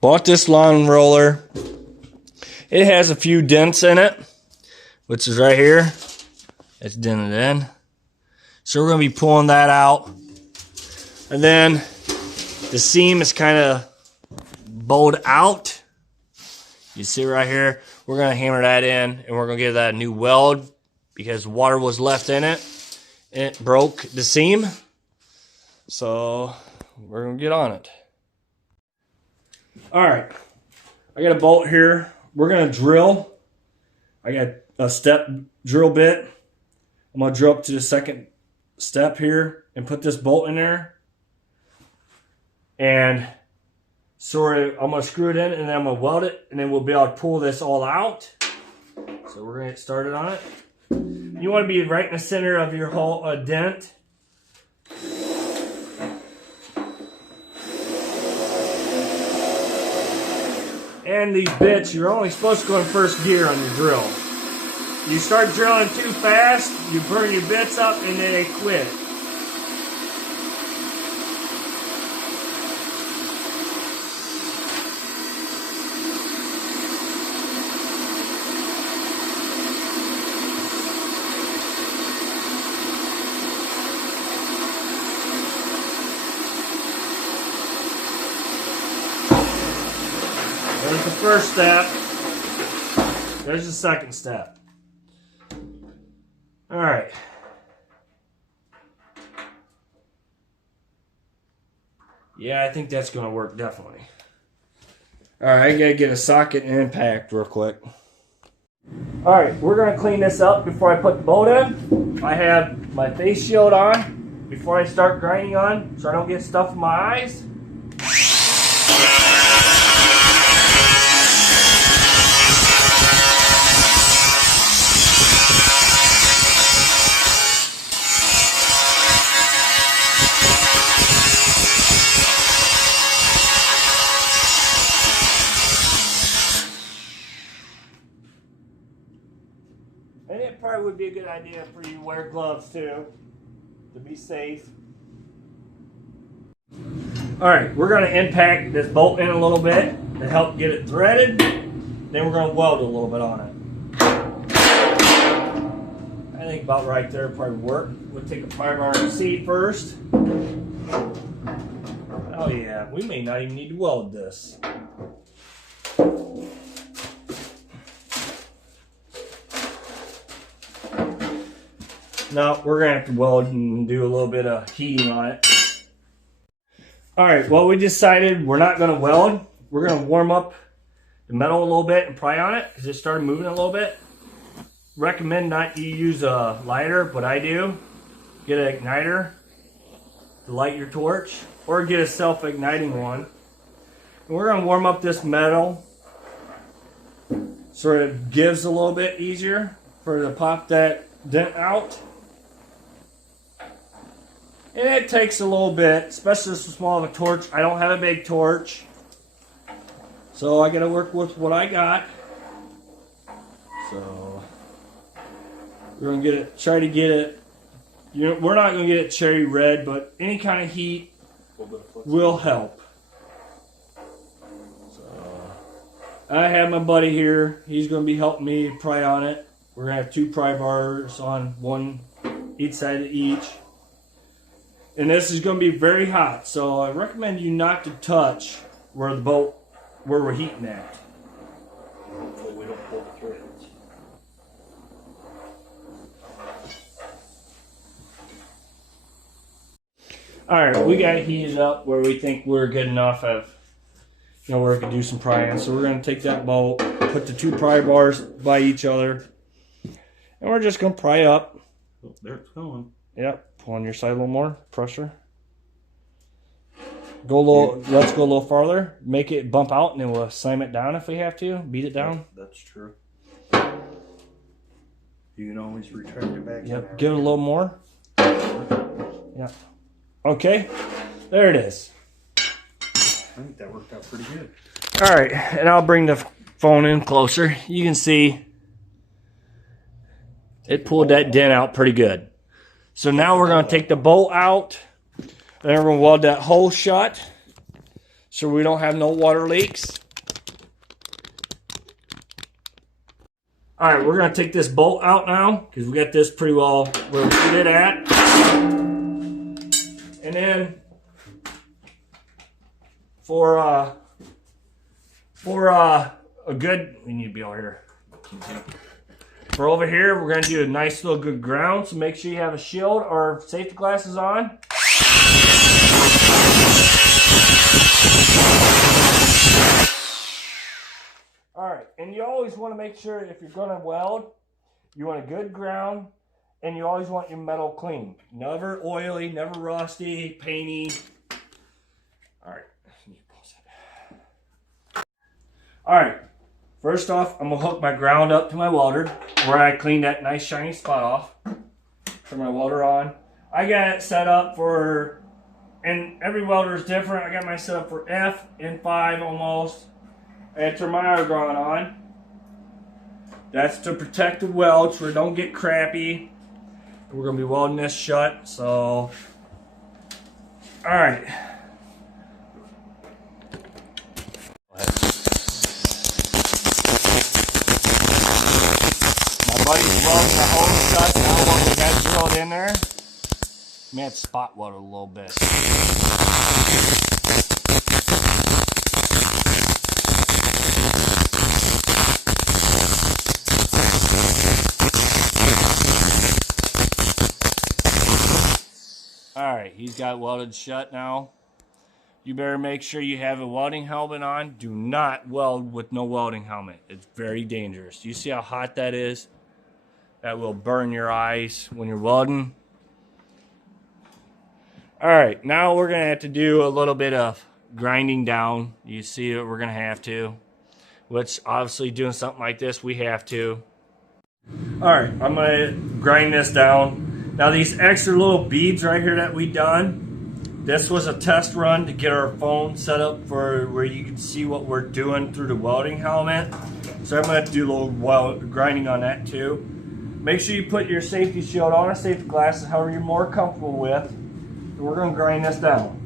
Bought this lawn roller. It has a few dents in it, which is right here. It's dented in. So we're going to be pulling that out. And then the seam is kind of bowed out. You see right here. We're going to hammer that in, and we're going to give that a new weld because water was left in it. And it broke the seam. So we're going to get on it. All right. I got a bolt here. We're going to drill. I got a step drill bit. I'm going to drill up to the second step here and put this bolt in there. And I'm going to screw it in, and then I'm going to weld it, and then we'll be able to pull this all out. So we're going to get started on it. You want to be right in the center of your whole dent. And these bits, you're only supposed to go in first gear on your drill. You start drilling too fast, you burn your bits up, and then they quit. There's the first step. There's the second step. All right. Yeah, I think that's going to work definitely. All right, I got to get a socket and impact real quick. All right, we're going to clean this up before I put the bolt in. I have my face shield on before I start grinding on so I don't get stuff in my eyes. And it probably would be a good idea for you to wear gloves too, to be safe. Alright, we're going to impact this bolt in a little bit to help get it threaded. Then we're going to weld a little bit on it. I think about right there probably work. We'll take a 5RMC first. Oh yeah, we may not even need to weld this. No, we're going to have to weld and do a little bit of heating on it. Alright, well we decided we're not going to weld. We're going to warm up the metal a little bit and pry on it because it started moving a little bit. Recommend not you use a lighter, but I do. Get an igniter to light your torch or get a self-igniting one. And we're going to warm up this metal so it gives a little bit easier for it to pop that dent out. And it takes a little bit, especially this small of a torch. I don't have a big torch, so I got to work with what I got. So we're gonna get it. Try to get it. We're not gonna get it cherry red, but any kind of heat will help. So I have my buddy here. He's gonna be helping me pry on it. We're gonna have 2 pry bars on one each side of each. And this is going to be very hot, so I recommend you not to touch where we're heating at. So we don't pull the threads. Alright, we got it heated up where we think we're good enough of, where we can do some prying. So we're going to take that bolt, put the 2 pry bars by each other, and we're just going to pry up. Oh, there it's going. Yep. Pull on your side a little more, pressure. Go a little, let's go a little farther. Make it bump out and then we'll slam it down if we have to. Beat it down. That's true. You can always retract it back. Yep, give it a little more. Yeah. Okay, there it is. I think that worked out pretty good. All right, and I'll bring the phone in closer. You can see it pulled that dent out pretty good. So now we're going to take the bolt out, and then we're going to weld that hole shut. so we don't have no water leaks. All right, we're gonna take this bolt out now because we got this pretty well where we put it at. And then for a good, we need to be over here. For over here, we're gonna do a nice little good ground. So make sure you have a shield or safety glasses on. All right, and you always want to make sure if you're going to weld, you want a good ground, and you always want your metal clean. Never oily, never rusty, painty. All right, all right. First off, I'm gonna hook my ground up to my welder where I cleaned that nice shiny spot off. Turn my welder on. I got it set up for, and every welder is different. I got mine set up for F and 5 almost. I turn my argon on. That's to protect the weld so it don't get crappy. We're gonna be welding this shut, so. All right. My buddy's welding the hose shut now what we got drilled in there. May have to spot weld it a little bit. Alright, he's got welded shut now. You better make sure you have a welding helmet on. Do not weld with no welding helmet. It's very dangerous. You see how hot that is? That will burn your eyes when you're welding. Alright, now we're going to have to do a little bit of grinding down. You see what we're going to have to. Which, obviously, doing something like this, we have to. Alright, I'm going to grind this down. Now these extra little beads right here that we done, this was a test run to get our phone set up for where you can see what we're doing through the welding helmet. So I'm going to do a little grinding on that too. Make sure you put your safety shield on or safety glasses, however you're more comfortable with. And we're going to grind this down.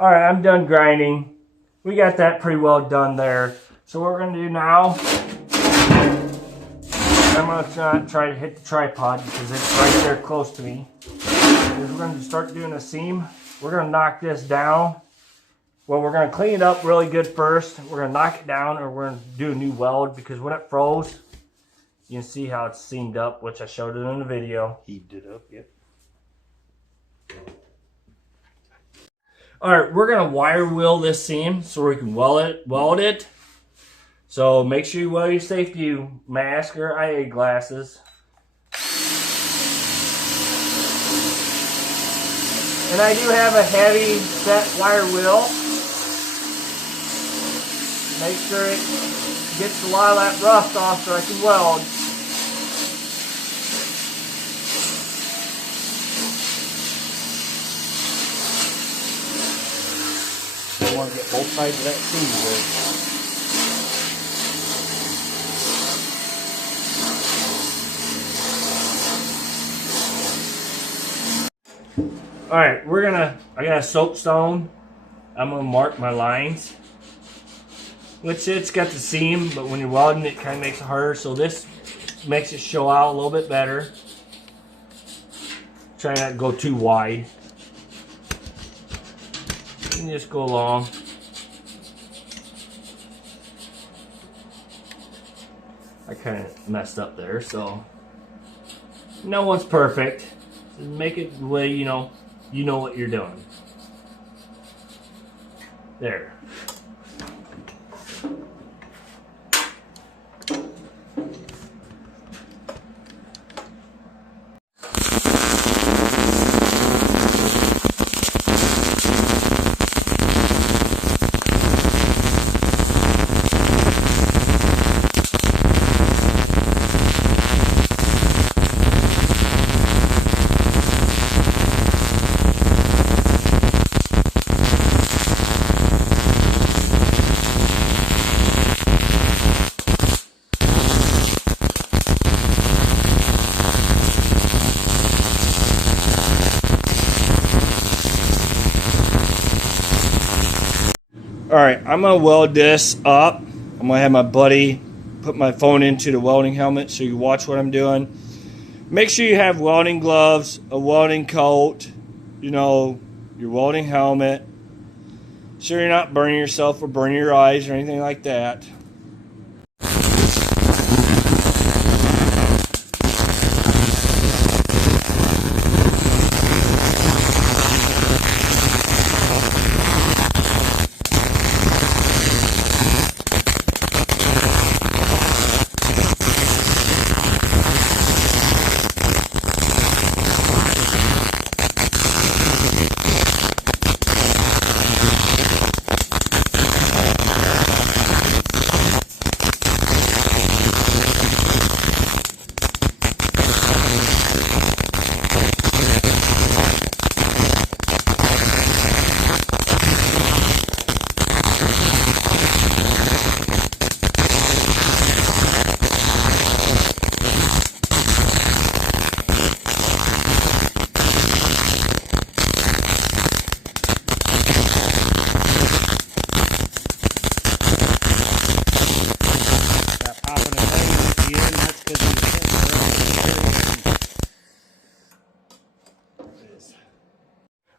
Alright, I'm done grinding. We got that pretty well done there. So what we're going to do now, I'm going to try to hit the tripod because it's right there close to me. We're going to start doing a seam. We're going to knock this down. Well, we're going to clean it up really good first. We're going to knock it down or we're going to do a new weld because when it froze, you can see how it's seamed up, which I showed it in the video. Heaved it up, yep. Alright, we're going to wire wheel this seam so we can weld it. So make sure you wear your safety mask or IA glasses. And I do have a heavy set wire wheel. Make sure it gets a lot of that rust off so I can weld. I want to get both sides of that seam good. Alright, I got a soapstone. I'm gonna mark my lines. Which it's got the seam, but when you're welding it kind of makes it harder. So this makes it show out a little bit better. Try not to go too wide. And just go along. I kind of messed up there, so no one's perfect. Just make it the way you know what you're doing. There. Alright, I'm going to weld this up. I'm going to have my buddy put my phone into the welding helmet so you watch what I'm doing. Make sure you have welding gloves, a welding coat, your welding helmet. So you're not burning yourself or burning your eyes or anything like that.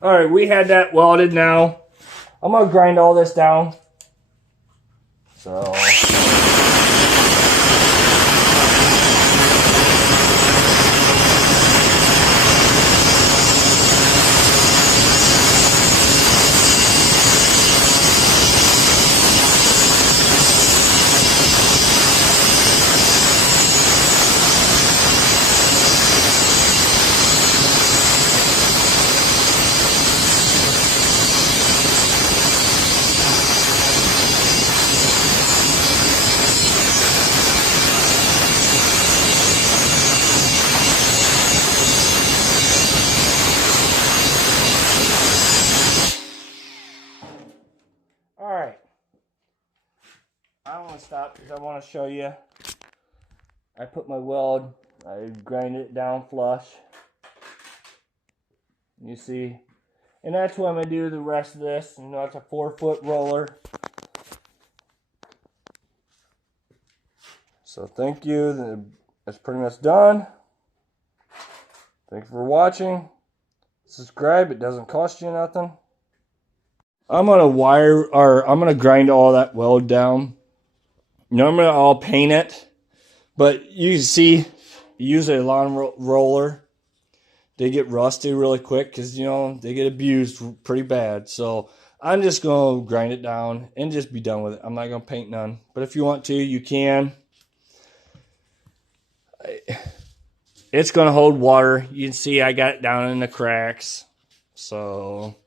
Alright, we had that welded now. I'm going to grind all this down. So... Alright, I want to stop because I want to show you. I put my weld, I grind it down flush. You see, and that's what I'm going to do the rest of this. It's a 4-foot roller. So thank you, that's pretty much done. Thank you for watching. Subscribe, it doesn't cost you nothing. I'm gonna grind all that weld down. Normally I'll paint it, but you can see, usually a lawn roller, they get rusty really quick because they get abused pretty bad. So I'm just gonna grind it down and just be done with it. I'm not gonna paint none, but if you want to, you can. It's gonna hold water. You can see I got it down in the cracks. So